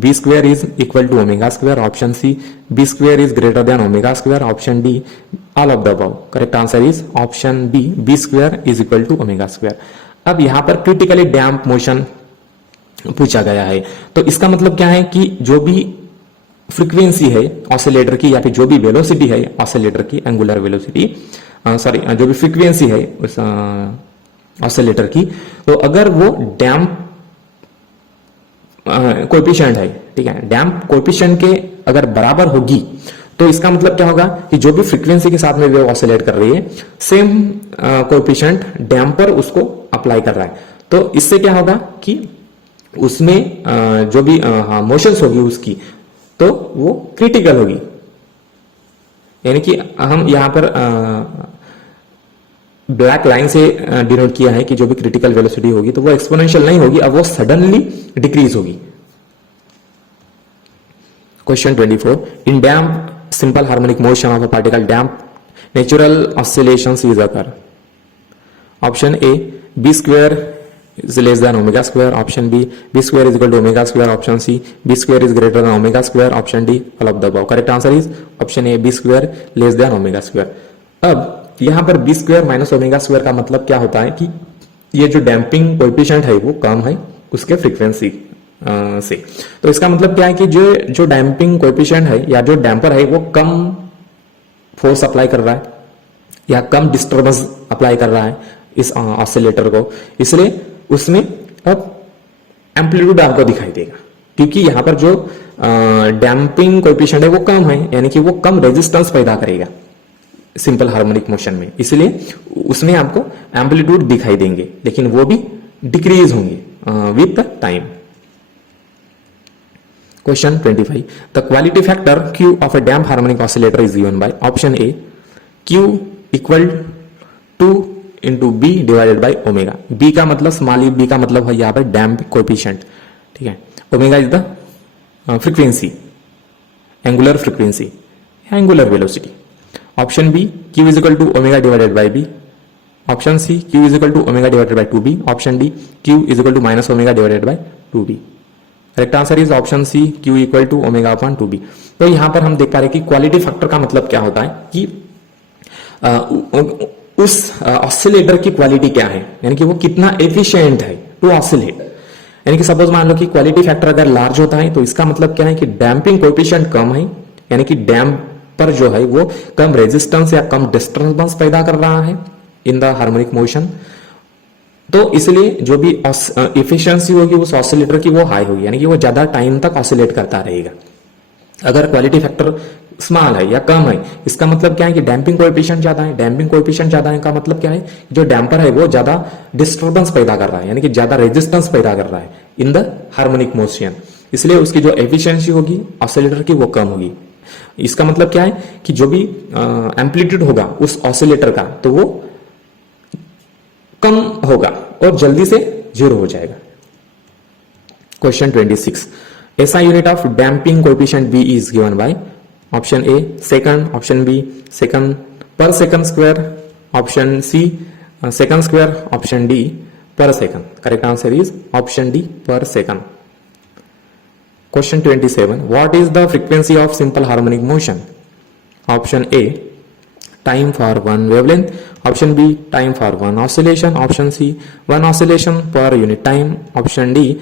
b square is equal to omega square, option C, b square is greater than omega square, option D, all of the above. Correct answer is option B, b square is equal to omega square. अब यहां पर critically damp motion पूछा गया है, तो इसका मतलब क्या है कि जो भी फ्रीक्वेंसी है ऑसिलेटर की या फिर जो भी वेलोसिटी है ऑसिलेटर की, एंगुलर वेलोसिटी, सॉरी जो भी फ्रीक्वेंसी है उस ऑसिलेटर की, तो अगर वो डैम्प कोएफिशिएंट है, ठीक है, डैम्प कोएफिशिएंट के अगर बराबर होगी तो इसका मतलब क्या होगा कि जो भी फ्रीक्वेंसी के साथ में वेव ऑसिलेट कर रही है सेम कोएफिशिएंट डैम्पर उसको अप्लाई कर रहा है, तो इससे क्या होगा कि उसमें जो भी मोशंस होगी उसकी तो वो क्रिटिकल होगी, यानी कि हम यहां पर ब्लैक लाइन से डिनोट किया है कि जो भी क्रिटिकल वेलोसिटी होगी तो वो एक्सपोनेंशियल नहीं होगी, अब वो सडनली डिक्रीज होगी। Question 24, in damp simple harmonic motion of a particle damp natural oscillations is occur. Option A, B square is less than omega square, option B, b square is equal to omega square, option C, b square is greater than omega square, option D, all of the above. Correct answer is option A, b square less than omega square. अब यहां पर b square minus omega square का मतलब क्या होता है कि ये जो डैम्पिंग कोएफिशिएंट है वो कम है उसके फ्रीक्वेंसी से, तो इसका मतलब क्या है कि जो डैम्पिंग कोएफिशिएंट है या जो डैम्पर है वो कम फोर्स अप्लाई कर रहा है या कम डिस्टर्बेंस अप्लाई कर रहा है इस ऑसिलेटर को, इसलिए उसमें अब एम्पलीट्यूड आपको दिखाई देगा क्योंकि यहां पर जो डैम्पिंग कोएफिशिएंट है वो कम है, यानी कि वो कम रेजिस्टेंस पैदा करेगा सिंपल हार्मोनिक मोशन में, इसलिए उसमें आपको एम्पलीट्यूड दिखाई देंगे लेकिन वो भी डिक्रीज होंगे with time. Question 25, the quality factor Q of a damp harmonic oscillator is given by option A, Q equal to into B divided by omega. B का मतलब स्मॉल ई, बी का मतलब है यहाँ पर डैम्प कोएफिशिएंट, ठीक है, omega is the frequency, angular frequency, angular velocity. Option B, Q is equal to omega divided by B, option C, Q is equal to omega divided by 2b, option D, Q is equal to minus omega divided by 2b। Correct answer is option C, Q equal to omega upon 2b। तो यहां पर हम देख पा रहे हैं कि quality factor का मतलब क्या होता है कि उस ऑसिलेटर की क्वालिटी क्या है, यानी कि वो कितना एफिशिएंट है टू ऑसिलेट। यानी कि सपोज मान लो कि क्वालिटी फैक्टर अगर लार्ज होता है तो इसका मतलब क्या है कि डैम्पिंग कोएफिशिएंट कम है, यानी कि डैम्पर जो है वो कम रेजिस्टेंस या कम डिस्टर्बेंस पैदा कर रहा है इन द हार्मोनिक मोशन, तो इसलिए जो भी एफिशिएंसी होगी उस ऑसिलेटर की वो हाई होगी, यानी कि वो ज्यादा टाइम तक ऑसिलेट करता रहेगा। अगर क्वालिटी फैक्टर स्मॉल है या कम है, इसका मतलब क्या है कि डैम्पिंग कोएफिशिएंट ज्यादा है, डैम्पिंग कोएफिशिएंट ज्यादा है का मतलब क्या है, जो डैम्पर है वो ज्यादा डिस्टर्बेंस पैदा कर रहा है, यानी कि ज्यादा रेजिस्टेंस पैदा कर रहा है इन द हार्मोनिक मोशन, इसलिए उसकी जो एफिशिएंसी होगी ऑसिलेटर की वो कम होगी। इसका मतलब क्या है कि जो भी एम्पलीट्यूड होगा उस ऑसिलेटर का तो वो कम होगा और जल्दी से जीरो हो जाएगा। Question 26, SI unit of damping coefficient B is given by option A second, option B second per second square, option C second square, option D per second. Correct answer is option D per second. Question 27, what is the frequency of simple harmonic motion? Option A time for one wavelength, option B time for one oscillation, option C one oscillation per unit time, option D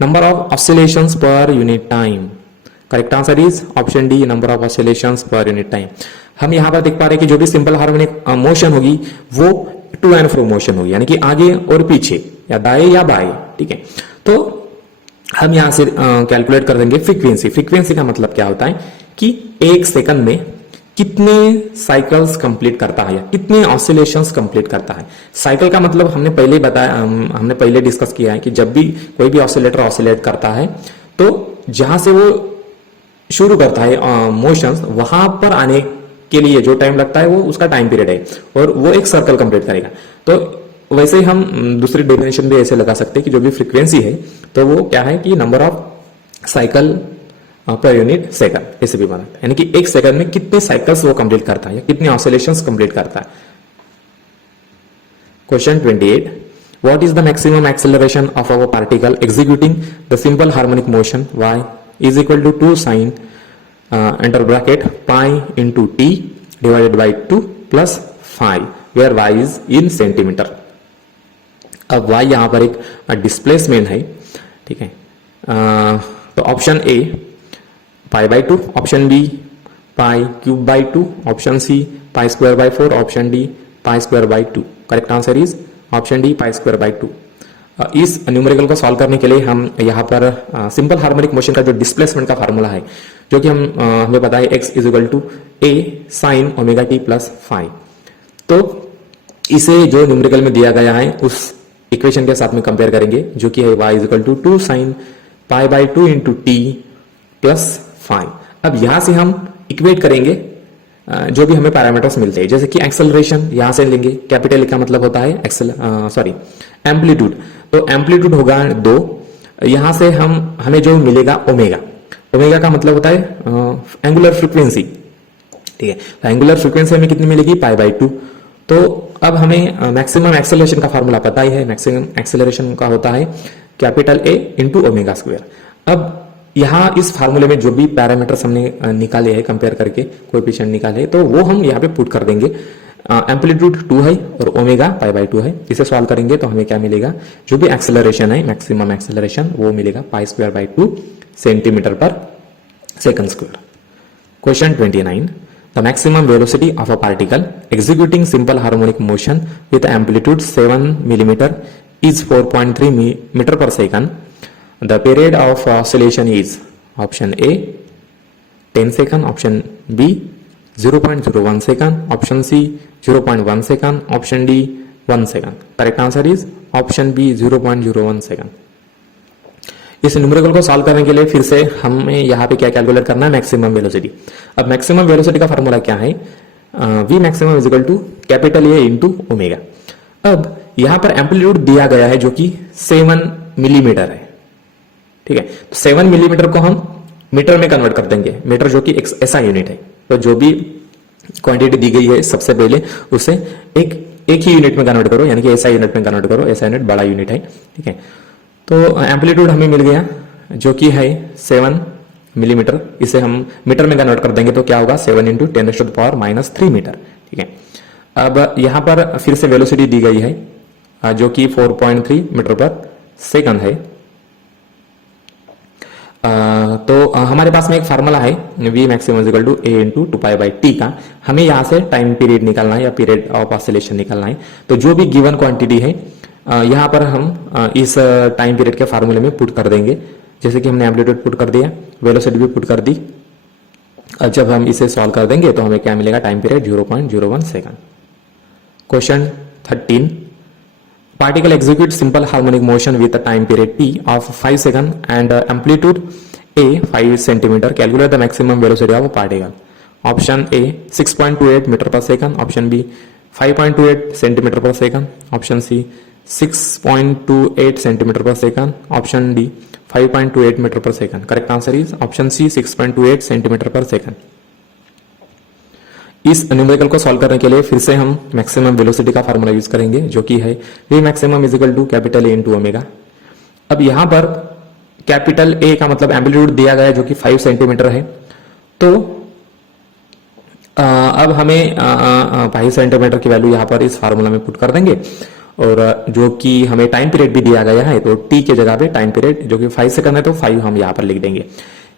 number of oscillations per unit time. Correct answer is option D, number of oscillations per unit time. हम यहां पर देख पा रहे हैं कि जो भी सिंपल हार्मोनिक मोशन होगी वो टू एंड फ्रो मोशन होगी, यानी कि आगे और पीछे या दाएं या बाएं, ठीक है। तो हम यहां से कैलकुलेट कर देंगे फ्रीक्वेंसी। फ्रीक्वेंसी का मतलब क्या होता है कि एक सेकंड में कितने साइकिल्स कंप्लीट करता है या कितने ऑसिलेशंस कंप्लीट करता है। साइकिल का मतलब हमने पहले बताया, हमने पहले डिस्कस किया है कि जब भी कोई भी ऑसिलेटर ऑसिलेट करता है तो जहां से वो शुरू करता है मोशंस, वहां पर आने के लिए जो टाइम लगता है वो उसका टाइम पीरियड है और वो एक सर्कल कंप्लीट करेगा। तो वैसे ही हम दूसरी डेफिनेशन भी ऐसे लगा सकते हैं कि जो भी फ्रीक्वेंसी है तो वो क्या है कि number of cycle per unit second ऐसे भी बनाता है, यानी कि एक सेकंड में कितने साइकिल्स वो कंप्लीट करता है या कितने ऑसिलेशंस कंप्लीट करता है। Question 28, what is the maximum acceleration of our particle executing the simple harmonic motion y is equal to 2 sin under bracket pi into t divided by 2 plus 5 where y is in centimetre. अब y यहां पर एक displacement है, ठीक है। तो option A pi by 2, option B pi cube by 2, option C pi square by 4, option D pi square by 2। Correct answer is option D pi square by 2। इस numerical को सॉल्व करने के लिए हम यहाँ पर सिंपल हार्मोनिक मोशन का जो डिस्प्लेसमेंट का फार्मूला है, जो कि हमें पता है x is equal to a sin omega t plus 5। तो इसे जो न्यूमेरिकल में दिया गया है उस इक्वेशन के साथ में कंपेयर करेंगे, जो कि है y is equal to 2 sin pi by 2 into t plus 5। अब यहां से हम इक्वेट करेंगे जो भी हमें पैरामीटर्स मिलते हैं, जैसे कि एक्सेलरेशन यहां से लेंगे, कैपिटल का मतलब होता है एम्पलीट्यूड, तो एम्पलीट्यूड होगा 2। यहां से हमें जो मिलेगा ओमेगा, ओमेगा का मतलब होता है एंगुलर फ्रीक्वेंसी, ठीक है। तो एंगुलर फ्रीक्वेंसी हमें कितनी मिलेगी पाई बाई 2। तो अब हमें मैक्सिमम एक्सेलरेशन का फॉर्मूला पता ही है, मैक्सिमम एक्सेलरेशन का होता है capital A into omega square. अब यहां इस फार्मूले में जो भी पैरामीटर्स हमने निकाले हैं कंपेयर करके कोएफिशिएंट निकाले, तो वो हम यहाँ पे पुट कर देंगे। एम्पलीट्यूड 2 है और ओमेगा पाई बाई 2 है। इसे सॉल्व करेंगे तो हमें क्या मिलेगा, जो भी एक्सेलरेशन है मैक्सिमम एक्सेलरेशन वो मिलेगा pi square by 2 centimetre per second square. Question 29, the maximum velocity of a particle executing simple harmonic motion with amplitude 7 millimetre is 4.3 metre per second. The period of oscillation is option A 10 second, option B 0.01 second, option C 0.1 second, option D 1 second. Correct answer is option B 0.01 second. इस numerical को solve करने के लिए फिर से हमें यहाँ पे क्या कैलकुलेट करना है, मैक्सिमम वेलोसिटी। अब मैक्सिमम वेलोसिटी का फॉर्मूला क्या है, V maximum is equal to capital A into omega. अब यहाँ पर एम्पलीट्यूड दिया गया है जो कि 7 मिलीमीटर है, ठीक है। तो 7 मिलीमीटर को हम मीटर में कन्वर्ट कर देंगे, मीटर जो कि एक ऐसा यूनिट है। तो जो भी क्वांटिटी दी गई है सबसे पहले उसे एक ही यूनिट में कन्वर्ट करो, यानी कि ऐसा यूनिट में कन्वर्ट करो, ऐसा यूनिट बड़ा यूनिट है, ठीक है। तो एम्पलीट्यूड हमें मिल गया जो कि है 7 मिलीमीटर, इसे हम मीटर में कन्वर्ट कर देंगे तो क्या होगा 7 इंटू 10⁻³ मीटर, ठीक है। अब यहां पर फिर से वेलोसिटी दी गई है जो कि 4.3 मीटर पर सेकंड है। तो हमारे पास में एक फार्मूला है V maximum equal to A into 2 by t का। हमें यहाँ से टाइम पीरियड निकालना है या पीरियड ऑफ ऑसिलेशन निकालना है। तो जो भी गिवन क्वांटिटी है यहाँ पर हम इस टाइम पीरियड के फार्मूले में पुट कर देंगे, जैसे कि हमने एम्पलीट्यूड पुट कर दिया, वेलोसिटी भी पुट कर दी। जब हम इसे सॉल्व कर देंगे तो हमें क्या मिलेगा, time period 0.01 second. Question 13, particle executes simple harmonic motion with a time period t of 5 seconds and amplitude a 5 centimeter. Calculate the maximum velocity of a particle. Option A 6.28 meter per second, option B 5.28 centimeter per second, option C 6.28 centimeter per second, option D 5.28 meter per second. Correct answer is option C 6.28 centimeter per second. इस numerical को solve करने के लिए फिर से हम maximum velocity का formula use करेंगे, जो कि है V maximum is equal to capital A into omega. अब यहां पर कैपिटल A का मतलब एम्पलीट्यूड दिया गया है जो कि 5 सेंटीमीटर है। तो अब हमें 5 सेंटीमीटर की वैल्यू यहां पर इस फार्मूला में पुट कर देंगे, और जो कि हमें टाइम पीरियड भी दिया गया है, तो T के जगह पे टाइम पीरियड जो कि 5 सेकंड है तो 5 हम यहां पर लिख देंगे।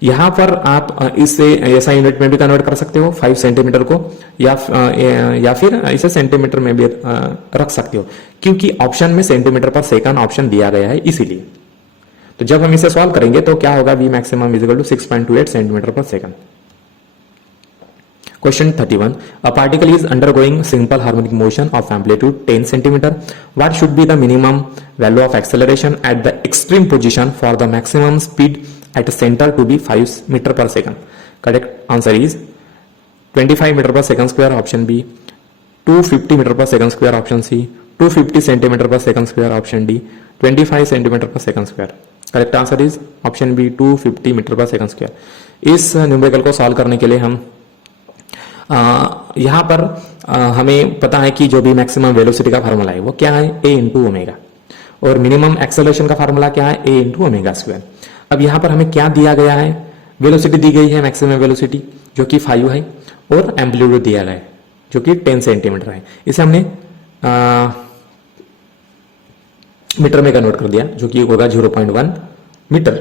यहां पर आप इसे ऐसा यूनिट में भी कन्वर्ट कर सकते हो 5 सेंटीमीटर को, या फिर इसे सेंटीमीटर में भी रख सकते हो, क्योंकि ऑप्शन में सेंटीमीटर पर सेकंड ऑप्शन दिया गया है इसीलिए। तो जब हम इसे सॉल्व करेंगे तो क्या होगा, V maximum is equal to 6.28 centimetre per second. Question 31, a particle is undergoing simple harmonic motion of amplitude 10 centimeter. What should be the minimum value of acceleration at the extreme position for the maximum speed at the center to be 5 meter per second? Correct answer is 25 meter per second square, option B 250 meter per second square, option C 250 centimeter per second square, option D 25 centimeter per second square. Correct answer is option B 250 metre per second square. इस numerical को solve करने के लिए हम यहां पर हमें पता है कि जो भी मैक्सिमम वेलोसिटी का फार्मूला है वो क्या है, a इंटू ओमेगा, और मिनिमम एक्सेलरेशन का फार्मूला क्या है, a इंटू ओमेगा स्क्वायर। अब यहां पर हमें क्या दिया गया है, वेलोसिटी दी गई है मैक्सिमम वेलोसिटी जो कि 5 है, और एम्पलीट्यूड दिया गया है जो कि 10 सेंटीमीटर है। इसे हमने मीटर में कन्वर्ट कर दिया जो कि होगा 0.1 मीटर।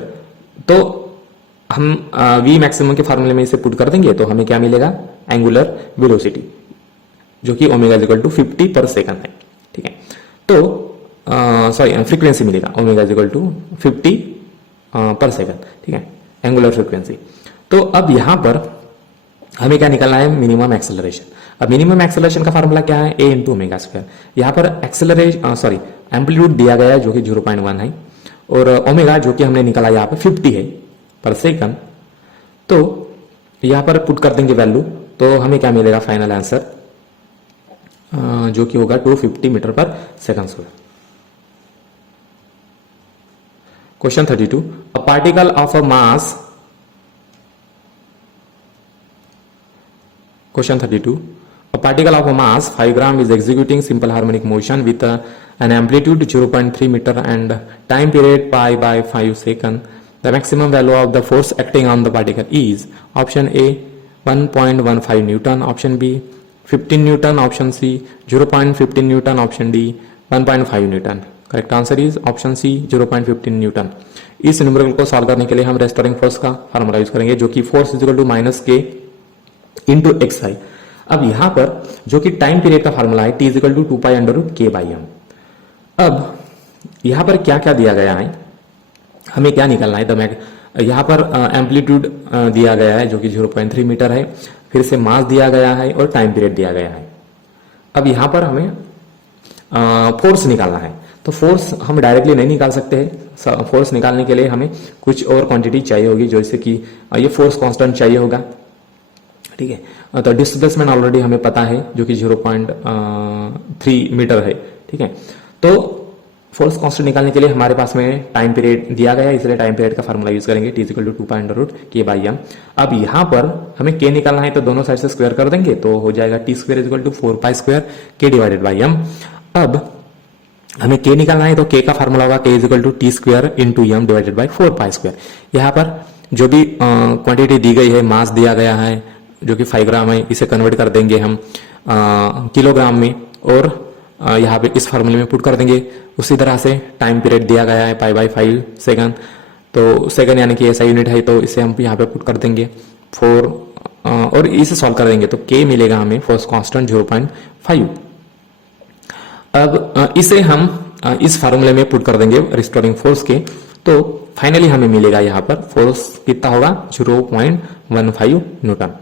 तो हम v मैक्सिमम के फार्मूले में इसे पुट कर देंगे तो हमें क्या मिलेगा, एंगुलर वेलोसिटी जो कि ओमेगा इज इक्वल टू 50 पर सेकंड है। ठीक है, तो सॉरी फ्रीक्वेंसी मिलेगा ओमेगा इज इक्वल टू 50 पर सेकंड। ठीक है, एंगुलर फ्रीक्वेंसी। तो अब यहां पर हमें क्या निकालना है, मिनिमम एक्सेलरेशन। अब मिनिमम एक्सेलरेशन का फार्मूला क्या है, a इंटू ओमेगा स्क्वायर। यहां पर एक्सेलरेशन एम्पलीट्यूड दिया गया है जो कि 0.1 है, और ओमेगा जो कि हमने निकाला यहाँ पे 50 है पर सेकंड। तो यहां पर पुट कर देंगे वैल्यू तो हमें क्या मिलेगा, फाइनल आंसर जो कि होगा 250 metre per second square. Question 32, a particle of a mass, question 32, a particle of a mass 5 gram is executing simple harmonic motion with an amplitude 0.3 meter and time period pi by 5 second. The maximum value of the force acting on the particle is option A 1.15 Newton, option B 15 Newton, option C 0.15 Newton, option D 1.5 Newton. Correct answer is option C 0.15 newton. इस numerical को solve करने के लिए हम restoring force का formula use करेंगे जो कि force is equal to minus k into x है। अब यहां पर जो कि टाइम पीरियड का फार्मूला है, t is equal to 2 pi under root k by m. अब यहां पर क्या क्या दिया गया है, हमें क्या निकालना है, तो यहां पर एम्पलीट्यूड दिया गया है जो कि 0.3 मीटर है, फिर से मास दिया गया है और टाइम पीरियड दिया गया है। अब यहां पर हमें फोर्स निकालना है, तो फोर्स हम डायरेक्टली नहीं निकाल सकते हैं। फोर्स निकालने के लिए हमें कुछ और क्वांटिटी चाहिए होगी, जैसे कि ये फोर्स कांस्टेंट चाहिए होगा। ठीक है, तो डिस्प्लेसमेंट ऑलरेडी हमें पता है जो कि 0.3 मीटर है। ठीक है, तो फोर्स कांस्टेंट निकालने के लिए हमारे पास में टाइम पीरियड दिया गया है, इसलिए टाइम पीरियड का फार्मूला यूज करेंगे, t equal to 2 pi under root k by m. अब यहाँ पर हमें k निकालना है तो दोनों साइड से स्क्वायर कर देंगे तो हो जाएगा t square is equal to 4 pi square k divided by m. अब हमें k निकालना है तो k का फार्मूला होगा k is equal to t square into m divided by 4 pi square. यहाँ पर जो भी क्वांटिटी दी गई है, मास दिया गया है जो कि 5 ग्राम है, इसे कन्वर्ट कर देंगे हम किलोग्राम में और यहाँ पे इस फार्मूले में पुट कर देंगे। उसी तरह से टाइम पीरियड दिया गया है पाई बाई 5 सेकंड, तो सेकंड यानी कि ऐसा यूनिट है, तो इसे हम यहाँ पे पुट कर देंगे 4 और इसे सॉल्व कर देंगे तो k मिलेगा हमें फोर्स कांस्टेंट 0.5। अब इसे हम इस फार्मूले में पुट कर देंगे रिस्टोरिंग फोर्स के, तो फाइनली हमें मिलेगा यहाँ पर फोर्स कितना होगा 0.15 न्यूटन।